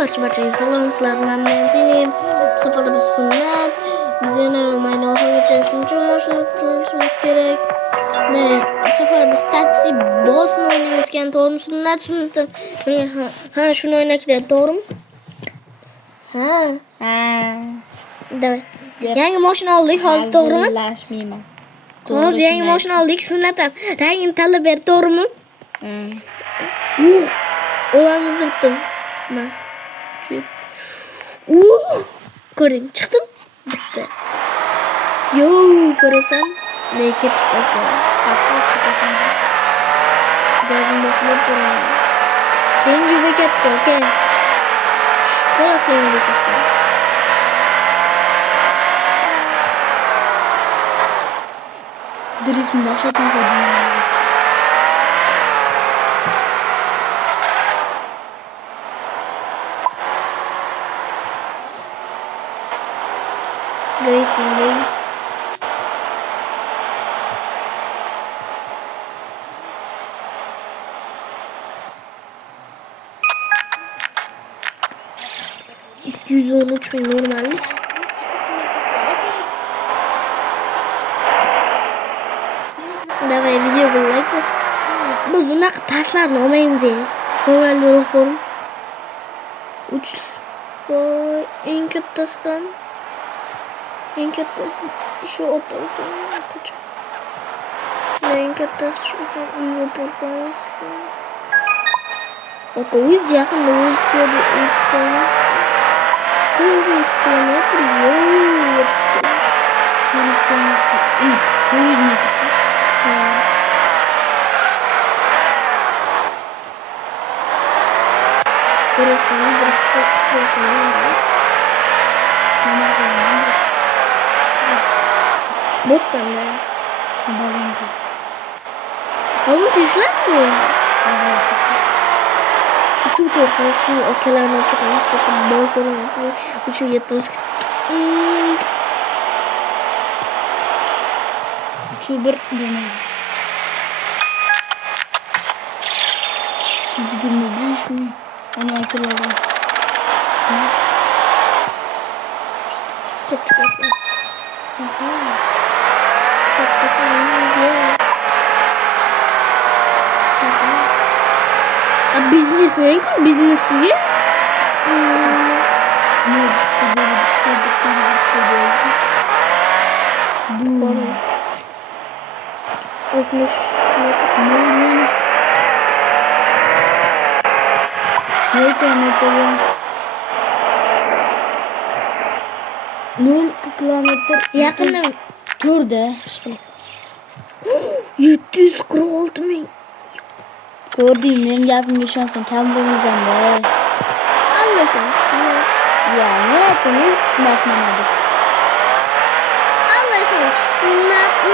barcha salom sizlardan men bu safar biz sunnat biz yana mayna oxirigacha shuncha mashina qilishimiz kerak. Bu safar biz taksi bossni o'ynaymiz ekan, to'g'rimi? Sunnat. Ha, shuni o'ynak deb, to'g'rimi? Ha. Davay. Yangi mashina oldik hozir, to'g'rimi? Hazillashmayman. Hozir yangi mashina oldik, sunnatam. Rangini tanlab ber, to'g'rimi? Olamiz debdim. Ma. Ko'rding, chiqdim. Bitta. Yo, ko'ryapsan? Naked aka. Qaqqa ketasan. Gazim bosib turadi. Keyingi bekatga, aka. Qo'lat keyingi bekatga. Driftni dahshatli qo'ydim. Rating. $213.000 normalde. Davay videoga like bos. Biz unaqa paslarni olmaymiz. Normalde ro'q bo'ling. 3 foy eng kattasidan eng kattasi shu o'tirgan. Eng kattasi shu uy o'tirgan. Aka o'z yaqinda o'z ko'rdi, o'z soni. 400 kilometr yo'l. 400 kilometr. 400 metr. Burası Bot sende. Balon tişler mi oyunu? Uçuğu torkalı şu okelarını oketimiz çok da bol görüyoruz. Uçuğu yettimiz. Uçuğu bir bilmem. Düzgün büyük mü? Onu hatırladım. Çok güzel. Çok güzel. Business mi? Business ya? Bu 60 metre. Ne kilometre? 0 kilometre. Yakında turda. 746 ming. Ko'rding, men gapimga ishonsan, kam bo'lmaysan da. Allah'ım. Ya, men aytdim, shu mashinani deb. Allah'ım, sunnat mı?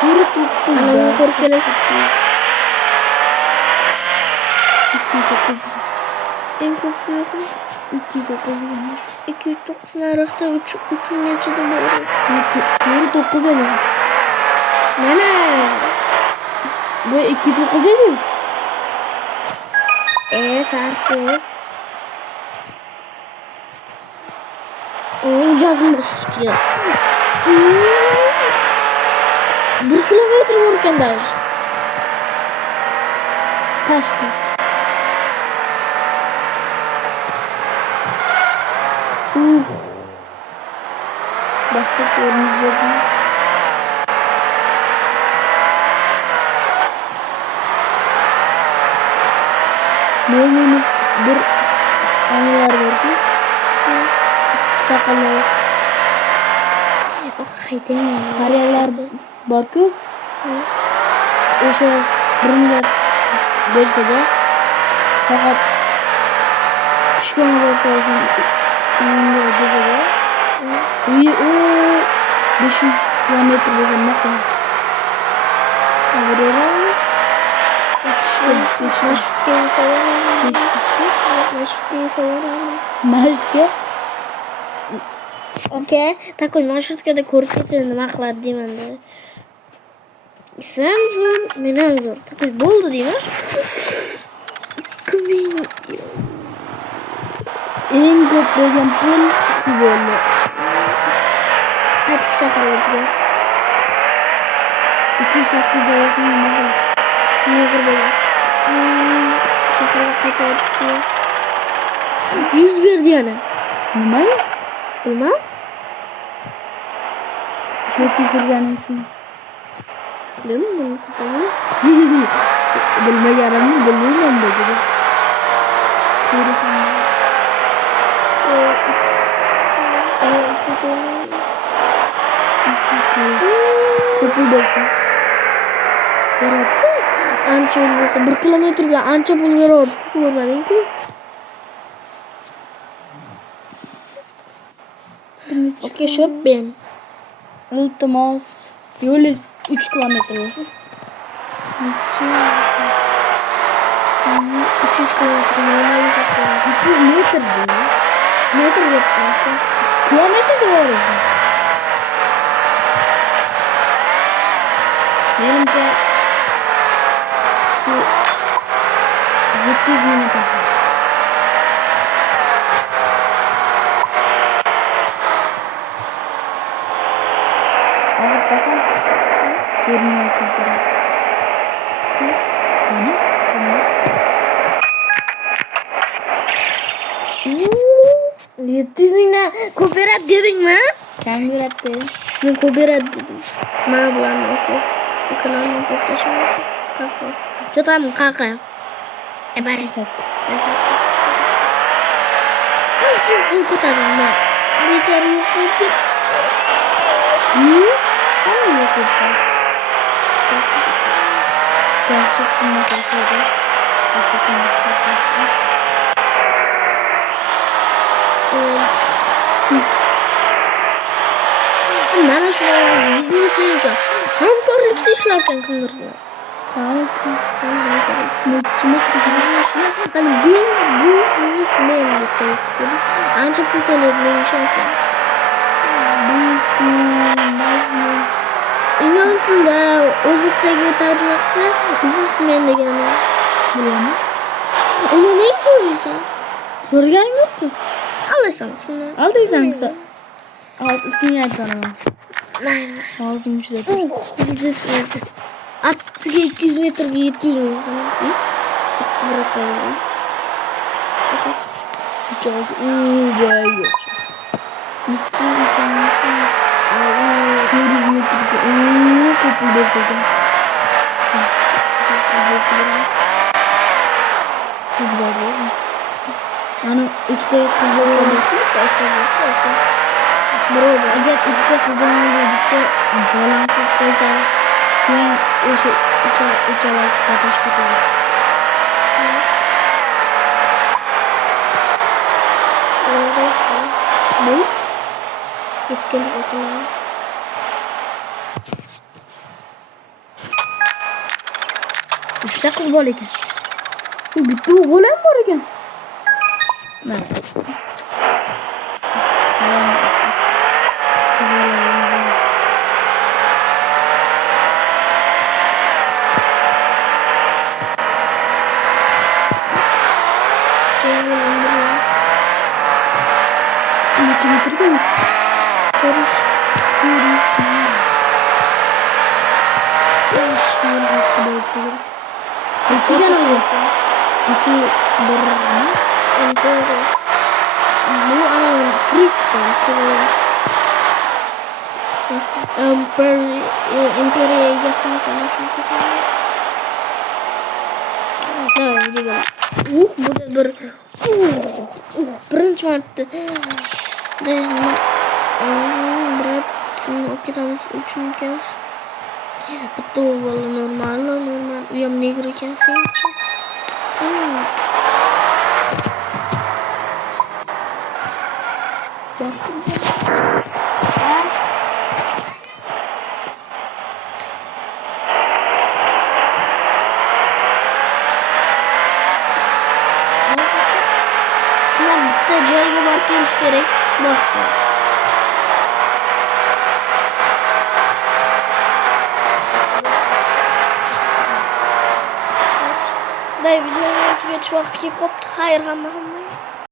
Turi 9. Ana ko'rib kelasiz. 209. En ko'p yo'qmi? 209 endi. 209 narxda 3 nechida bor? Turi 9 edi. Mana Bu 209 edi. Fark yo'q. Onun gazını basıyor. 1 kilometre var ekan Taştı. Başka görünüz yok. Nolmemiz bir anılar var ki. Çakallar. Haydayman. Qariyalar bor-ku. O'sha 1 milliard bersa-da faqat tushgan voqeasini unga bersa-da uyi 500 kilometr bo'lsa nima qiladi? O'g'rilarmi? Marshutga so'radim. Marshutga so'radim. Marshutga? Aka, takoy marshutkada ko'rib ketadi nima qiladi deyman-da. Sen zo'r, men ham zo'r. Takoy bo'ldi deyman. eng ko'p bo'lgan pul bo'ldi. Qaytish shaharlarga. 308 dolasang nima qiladi? Ne bo'ladi? Shaharga qaytib o'tdi. 100 berdi yana. Nimaga? Bilmam. Shu yerga kirganing uchun. Bilmayman. Bilmaganim bilmayman dedi. Ko'rasan. Pul bersin. Beradi. Ancha yo'l bo'lsa 1 kilometrga ancha pul beradi. Ko'rmading-ku? Okey, shopping. Iltimos. Yo'lingiz 3 kilometr bo'lsa. 300 kilometr normal yo'l. 300 metr dedi. Metr yaptım. Kilometr doğru. Benimki şu 700 minut aşağı. Alıp basam 2600 lira. Yani? 700 mingdan ko'payrat dedingmi? Kam yuratdi. Men ko'payrat dedim. Men bilan kanalni to'xtashmaydi. Cho'tam qaqa. Bari 8. Sen pul ko'tardingmi? Bechara yo'q bo'lib ketdi. Qanday yo'q bo'ldi? Yaxshi qimmat bo'lsa-da. Yaxshi qimmat bo'lsa-da. Mana shu biznesmen ekan. Hamkorlikda ishlar ekan kimdir bilan. Mana biznesmen deb qo'yibdi. Ancha pul to'laydi menga ishonsan. Inglizda o'zbekchaga tarjima qilsa biznesmen degani. Bilaman. Uni nega so'raysan? So'raganim yo'q-ku. Olasan shuni. Aldiysan-ku. Hozir ismini aytaman. Mayli. Hozir juda. Biznesmen. Attiga 200 metrga 700 ming qana. Bitta bir qo'ydim. Jo'g, voy yo'q. Necha ekan? 400 metrga. Ko'p pul bersa ekan. Qizlar yo'qmi? Ana ikkita qiz bola Birov agar ikkita qiz bola bitta bolam qilib qo'ysa, keyin o'sha uchalasi tatash ketadi. Bu yetkili o'qinan. Uchta qiz bola ekan. Bitta o'g'il ham bor ekan. Mana. Necha metrgamiz? Terus. Nechigan o'zi? 3 1 Bu ana turist kan turist. Imperiya egasini kana shuni ko'raman. Da, videoga. Bu da bir birinchi marta. Brat, sizni olib ketamiz uchinchimiz. Bitta o'g'il normal. U ham negr ekan senchi. Sizlar bitta joyga borib kelish kerak. Boshla. Videoni tugatishga vaqt kelib qopti. Xayr hamma.